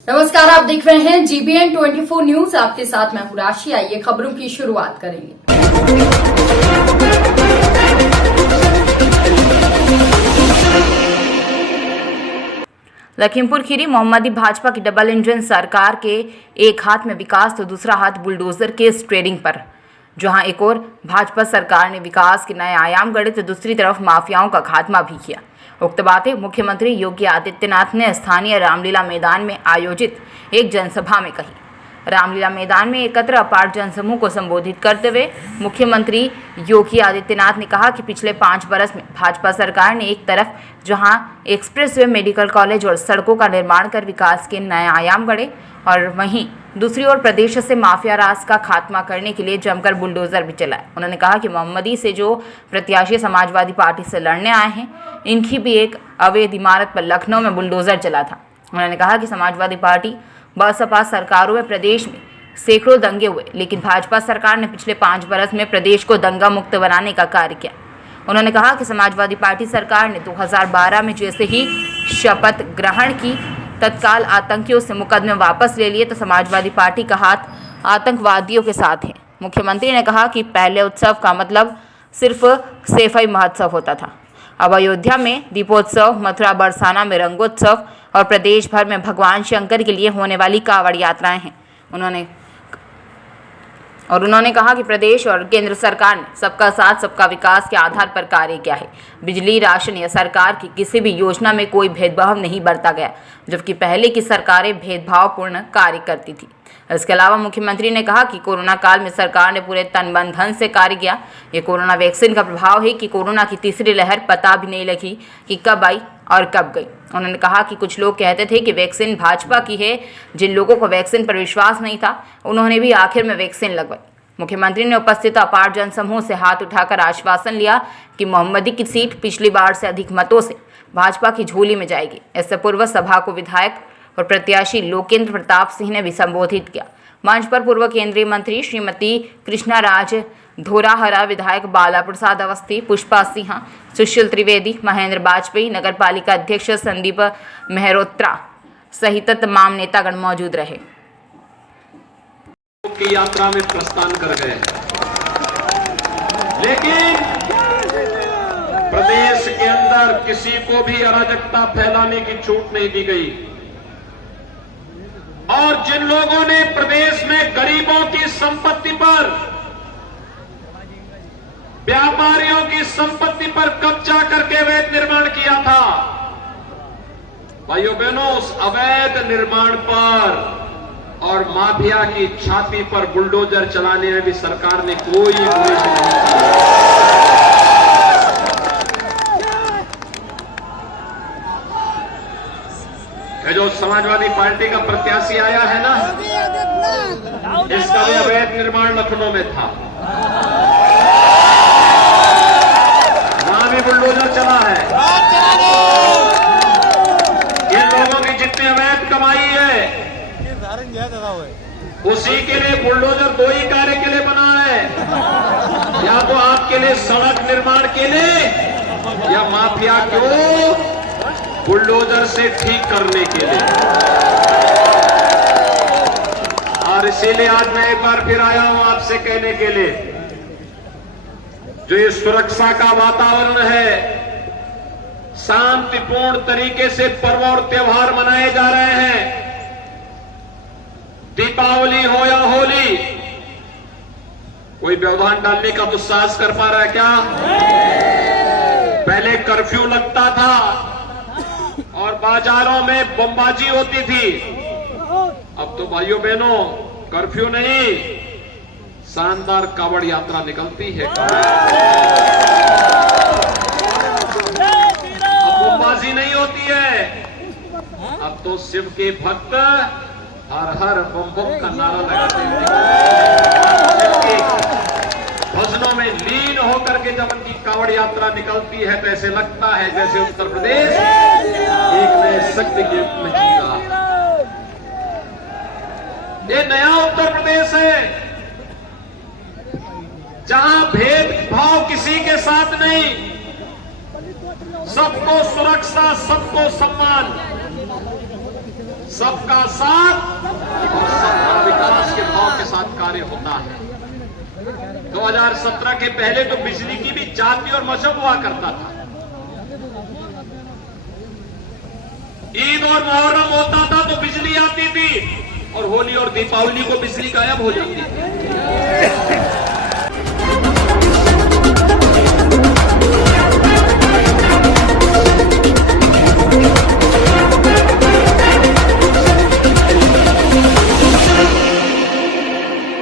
नमस्कार, आप देख रहे हैं GBN 24 न्यूज। आपके साथ मैं हूं राशि। आइए खबरों की शुरुआत करेंगे। लखीमपुर खीरी मोहम्मदी भाजपा की डबल इंजन सरकार के एक हाथ में विकास तो दूसरा हाथ बुलडोजर के स्ट्रेडिंग पर। जहां एक और भाजपा सरकार ने विकास के नए आयाम गढ़े तो दूसरी तरफ माफियाओं का खात्मा भी किया। उक्त बातें मुख्यमंत्री योगी आदित्यनाथ ने स्थानीय रामलीला मैदान में आयोजित एक जनसभा में कही। रामलीला मैदान में एकत्र अपार जनसमूह को संबोधित करते हुए मुख्यमंत्री योगी आदित्यनाथ ने कहा कि पिछले 5 वर्ष में भाजपा सरकार ने एक तरफ जहां एक्सप्रेसवे, मेडिकल कॉलेज और सड़कों का निर्माण कर विकास के नए आयाम गढ़े और वहीं दूसरी ओर प्रदेश से माफिया राज का खात्मा करने के लिए जमकर बुलडोजर भी चलाए। उन्होंने कहा कि मोहम्मदी से जो प्रत्याशी समाजवादी पार्टी से लड़ने आए हैं, इनकी भी एक अवैध इमारत पर लखनऊ में बुलडोजर चला था। उन्होंने कहा कि समाजवादी पार्टी बसपा सरकारों में प्रदेश में सैकड़ों दंगे हुए, लेकिन भाजपा सरकार ने पिछले 5 वर्ष में प्रदेश को दंगा मुक्त बनाने का कार्य किया। उन्होंने कहा कि समाजवादी पार्टी सरकार ने 2012 में जैसे ही शपथ ग्रहण की, तत्काल आतंकियों से मुकदमे वापस ले लिए, तो समाजवादी पार्टी का हाथ आतंकवादियों के साथ है। मुख्यमंत्री ने कहा कि पहले उत्सव का मतलब सिर्फ सैफई महोत्सव होता था, अब अयोध्या में दीपोत्सव, मथुरा बरसाना में रंगोत्सव और प्रदेश भर में भगवान शंकर के लिए होने वाली कांवड़ यात्राएं हैं। उन्होंने कहा कि प्रदेश और केंद्र सरकार ने सबका साथ सबका विकास के आधार पर कार्य किया है। बिजली, राशन या सरकार की किसी भी योजना में कोई भेदभाव नहीं बरता गया, जबकि पहले की सरकारें भेदभावपूर्ण कार्य करती थी। इसके अलावा मुख्यमंत्री ने कहा कि कोरोना काल में सरकार ने पूरे तन मन धन से कार्य किया। ये कोरोना वैक्सीन का प्रभाव है कि कोरोना की तीसरी लहर पता भी नहीं लगी कि कब आई और कब गई। उन्होंने कहा कि कुछ लोग कहते थे कि वैक्सीन भाजपा की है। जिन लोगों को वैक्सीन पर विश्वास नहीं था, उन्होंने भी आखिर में वैक्सीन लगवाई। मुख्यमंत्री ने उपस्थित अपार जनसमूह से हाथ उठाकर आश्वासन लिया कि मोहम्मदी की सीट पिछली बार से अधिक मतों से भाजपा की झोली में जाएगी। इससे पूर्व सभा को विधायक और प्रत्याशी लोकेंद्र प्रताप सिंह ने भी संबोधित किया। मंच पर पूर्व केंद्रीय मंत्री श्रीमती कृष्णा राज धोराहरा, विधायक बाला प्रसाद अवस्थी, पुष्पा सिंह, सुशील त्रिवेदी, महेंद्र बाजपेयी, नगर पालिका अध्यक्ष संदीप मेहरोत्रा सहित तमाम नेतागण मौजूद रहे। की यात्रा में प्रस्थान कर गए, लेकिन प्रदेश के अंदर किसी को भी अराजकता फैलाने की छूट नहीं दी गई। और जिन लोगों ने प्रदेश में गरीबों की संपत्ति पर, व्यापारियों की संपत्ति पर कब्जा करके अवैध निर्माण किया था, भाइयों बहनों, उस अवैध निर्माण पर और माफिया की छाती पर बुलडोजर चलाने में भी सरकार ने कोई गुरेज नहीं किया। जो समाजवादी पार्टी का प्रत्याशी आया है ना, इसका भी अवैध निर्माण लखनऊ में था, वहां भी बुलडोजर चला है। इन लोगों की जितनी अवैध कमाई है, उसी के लिए बुलडोजर 2 ही कार्य के लिए बना है, या तो आपके लिए सड़क निर्माण के लिए या माफिया को बुलडोजर से ठीक करने के लिए। और इसीलिए आज मैं एक बार फिर आया हूं आपसे कहने के लिए, जो ये सुरक्षा का वातावरण है, शांतिपूर्ण तरीके से पर्व और त्योहार मनाए जा रहे हैं। दीपावली हो या होली, कोई व्यवधान डालने का दुस्साहस कर पा रहा है क्या? पहले कर्फ्यू लगता था और बाजारों में बमबाजी होती थी, अब तो भाइयों बहनों कर्फ्यू नहीं, शानदार कांवड़ यात्रा निकलती है। अब बमबाजी नहीं होती है, अब तो शिव के भक्त हर हर बम बम का नारा लगाते हैं। भजनों में लीन होकर के जब उनकी कांवड़ यात्रा निकलती है, तो ऐसे लगता है जैसे उत्तर प्रदेश एक नए शक्ति के युग में जी रहा। ये नया उत्तर प्रदेश है, जहां भेदभाव किसी के साथ नहीं, सबको सुरक्षा, सबको सम्मान, सबका साथ और सबका विकास के भाव के साथ कार्य होता है। 2017 के पहले तो बिजली की भी जाति और मजहब हुआ करता था। ईद और मुहर्रम होता था तो बिजली आती थी और होली और दीपावली को बिजली गायब हो जाती थी।